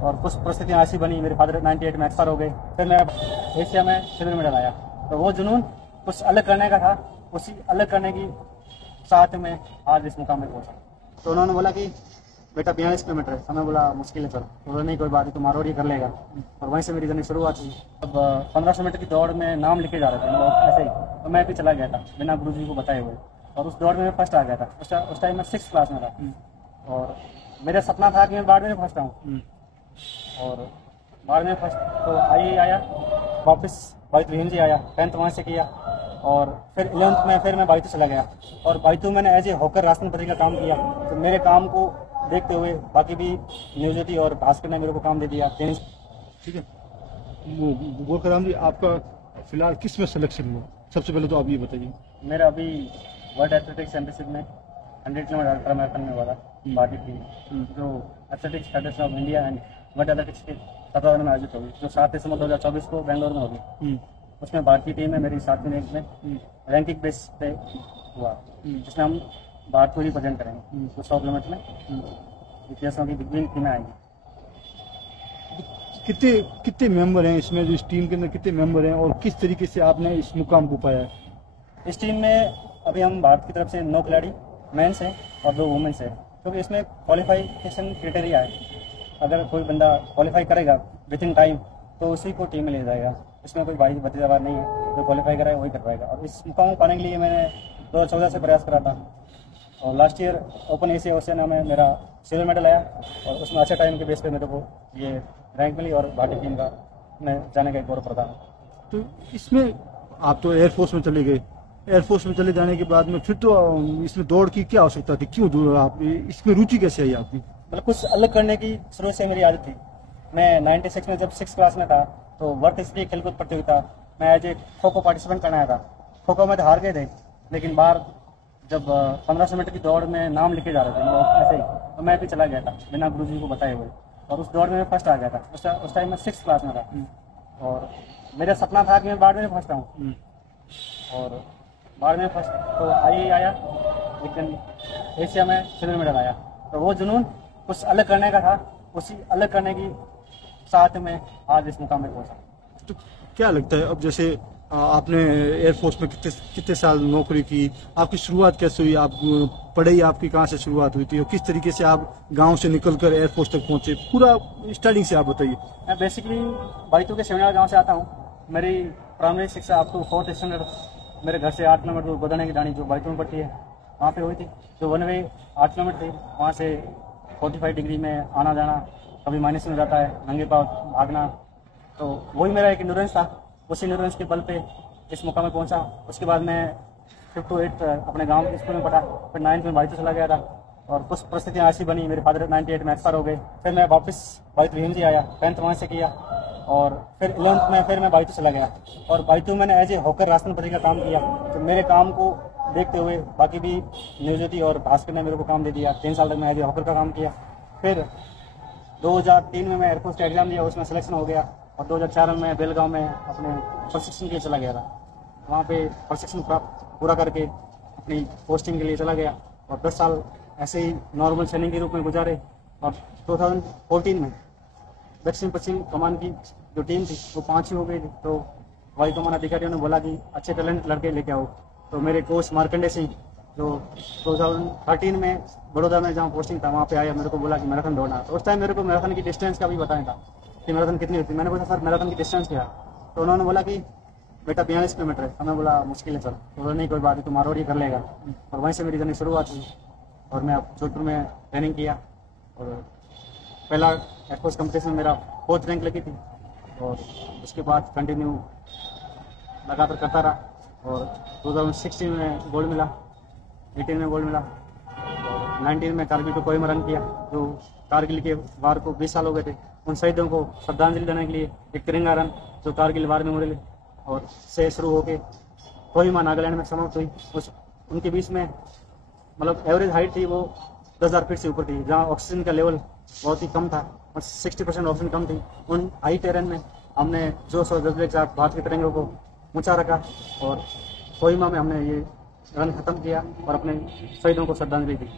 और कुछ परिस्थितियाँ ऐसी बनी, मेरे फादर 98 में एक्सपायर हो गए। फिर मैं एशिया में सिल्वर मेडल आया, तो वो जुनून कुछ अलग करने का था, उसी अलग करने की साथ में आज इस मुकाम में पहुंचा। तो उन्होंने बोला कि बेटा 42 किलोमीटर है, हमें बोला मुश्किल है सर, तो नहीं कोई बात नहीं, तुम मारोड़ी कर लेगा। और वहीं से मेरी जर्नी शुरुआत हुई। अब 1500 मीटर की दौड़ में नाम लिखे जा रहे थे मतलब ऐसे ही, तो मैं भी चला गया था बिना गुरुजी को बताए हुए, और उस दौड़ में मैं फर्स्ट आ गया था। उस टाइम मैं 6th क्लास में था, और मेरा सपना था कि मैं बारहवीं में फर्स्ट आऊँ, और बारहवीं में फर्स्ट तो आया वापस बाईतू हिंदी आया, 10th वहाँ से किया, और फिर 11th में फिर मैं बाईतू चला गया, और बाईतू मैंने एज ए हॉकर राशन पत्री का काम किया। तो मेरे काम को देखते हुए बाकी भी न्यूज एटी और भास्कर ने मेरे को काम दे दिया। ठीक है, गोरखराम जी, आपका फिलहाल किस में सिलेक्शन हुआ? सबसे पहले तो आप ये बताइए। मेरा अभी वर्ल्ड एथलेटिक्स चैंपियनशिप में 100 किलोमीटर अल्ट्रा मैराथन में हुआ था भारतीय टीम, जो athletics federation of India and world athletics के तत्वाधान में आयोजित होगी, जो 7 दिसंबर 2024 को बेंगलोर में होगी। उसमें भारतीय टीम है मेरी 7वीं रैंक में, रैंकिंग बेस पे हुआ, जिसमें हम भारत को रिप्रेजेंट करेंगे। तो 100 किलोमीटर में इतिहासों की बिगविंग टीमें आएंगी। कितने मेंबर हैं इसमें, जो इस टीम के अंदर कितने मेंबर हैं, और किस तरीके से आपने इस मुकाम को पाया है? इस टीम में अभी हम भारत की तरफ से 9 खिलाड़ी मेंस हैं और 2 वुमेन्स हैं, क्योंकि इसमें क्वालिफिकेशन क्राइटेरिया है। अगर कोई बंदा क्वालिफाई करेगा विद इन टाइम तो उसी को टीम में ले जाएगा। इसमें कोई भाई भतीजावार नहीं है, जो क्वालिफाई कराएगा वही कर पाएगा। और इस मुकाम को पाने के लिए मैंने 2014 से प्रयास करा था, और last year open Asia Oceania में मेरा सिल्वर मेडल आया, और उसमें अच्छे टाइम के बेस पे मेरे को ये रैंक मिली, और भारतीय टीम का मैं जाने का एक गौरव प्रदान। तो इसमें आप तो एयरफोर्स में चले गए, एयरफोर्स में चले जाने के बाद में फिर तो इसमें दौड़ की क्या आवश्यकता थी? क्यों आप इसमें रुचि कैसे आई आपकी? मतलब कुछ अलग करने की शुरू से मेरी आदत थी। मैं 96 में जब 6th क्लास में था, तो वर्ल्ड स्त्री खेलकूद प्रतियोगिता मैं as a kho kho participant करना आया था। खो खो में तो हार गए थे, लेकिन बाहर जब 1500 मीटर की दौड़ में नाम लिखे जा रहे थे मतलब ऐसे ही, तो मैं भी चला गया था बिना गुरुजी को बताए हुए, और उस दौड़ में मैं फर्स्ट आ गया था। उस टाइम मैं 6th क्लास में था, और मेरा सपना था कि मैं बारहवीं में फर्स्ट आऊँ, और बारहवीं में फर्स्ट तो आया, लेकिन एशिया में सिल्वर मेडल आया। तो वो जुनून कुछ अलग करने का था, उसी अलग करने की साथ में आज इस मुकाम में पहुंचा। तो क्या लगता है, अब जैसे आपने एयरफोर्स में कितने साल नौकरी की, आपकी शुरुआत कैसे हुई? आप पढ़ाई आपकी कहाँ से शुरुआत हुई थी, और किस तरीके से आप गांव से निकलकर एयरफोर्स तक पहुंचे? पूरा स्टार्टिंग से आप बताइए। मैं बेसिकली बाईतू के सेवनार गाँव से आता हूँ। मेरी प्राइमरी शिक्षा अप टू 4th स्टैंडर्ड मेरे घर से 8 किलोमीटर दूर गोदाने की डाणी जो बाईतू में पड़ती है वहाँ पे हुई थी। जो 1 वे 8 किलोमीटर थी, वहाँ से 45 डिग्री में आना जाना, कभी माइनस में जाता है, नंगे पाँव भागना, तो वही मेरा एक इंडोरेंस था। उसी इंडोरेंस के बल पे इस मुकाम में पहुंचा। उसके बाद मैं 5th to 8th अपने गांव के स्कूल में पढ़ा, फिर 9th में बाईतू चला गया था, और कुछ परिस्थितियाँ ऐसी बनी, मेरे फादर 98 में एक्सपायर हो गए। फिर मैं वापस बाईतू हिंदी आया, 10th वहाँ से किया, और फिर 11th में फिर मैं बाईतू चला गया, और बाईतू मैंने एज ए हॉकर राशन पत्री का काम किया। तो मेरे काम को देखते हुए बाकी भी न्यूज एटी और भास्कर ने मेरे को काम दे दिया। 3 साल तक मैं एज ए हॉकर का काम किया। फिर 2003 में मैं एयरफोर्स का एग्जाम दिया, उसमें सिलेक्शन हो गया, और 2004 में मैं बेलगांव में अपने प्रशिक्षण के लिए चला गया था। वहाँ पे प्रशिक्षण पूरा करके अपनी पोस्टिंग के लिए चला गया, और 10 साल ऐसे ही नॉर्मल सैनिक के रूप में गुजारे। और 2014 में दक्षिण पश्चिम कमान की जो टीम थी वो 5 ही हो गई थी, तो वायु कमान अधिकारियों ने बोला कि अच्छे टैलेंट लड़के लेके आओ। तो मेरे कोच मार्कंडे सिंह जो 2013 में बड़ौदा में जहाँ पोस्टिंग था वहाँ पे आया, मेरे को बोला कि मैराथन दौड़ना। तो उस टाइम मेरे को मैराथन की डिस्टेंस का भी बताया था कि मैराथन कितनी होती है। मैंने बोला सर मैराथन की डिस्टेंस क्या है? तो उन्होंने बोला कि बेटा 42 किलोमीटर है। हमें बोला मुश्किल है सर, तो नहीं कोई बात नहीं, तुम मारोड़ी कर लेगा। और वहीं से मेरी जर्नी शुरुआत हुई, और मैं जोधपुर में ट्रेनिंग किया, और पहला एयरफोर्स कंपटीशन में मेरा 4th रैंक लगी थी, और उसके बाद कंटिन्यू लगातार करता रहा, और 2016 में गोल्ड मिला, 18 में गोल्ड मिला, और 19 में कारगिल को कोहिमा रन किया। जो कारगिल के वार को 20 साल हो गए थे, उन शहीदों को श्रद्धांजलि देने के लिए एक तिरंगा रन जो कारगिल वार मेमोरियल और से शुरू होकर कोहिमा नागालैंड में समाप्त हुई। उनके बीच में मतलब एवरेज हाइट थी वो 10,000 फीट से ऊपर थी, जहाँ ऑक्सीजन का लेवल बहुत ही कम था, और 60% ऑक्सीजन कम थी। उन हाई टेरेन में हमने जोश और जज्बे के साथ भारत के तिरंगे को ऊंचा रखा, और कोहिमा में हमने ये रन खत्म किया और अपने शहीदों को श्रद्धांजलि दी।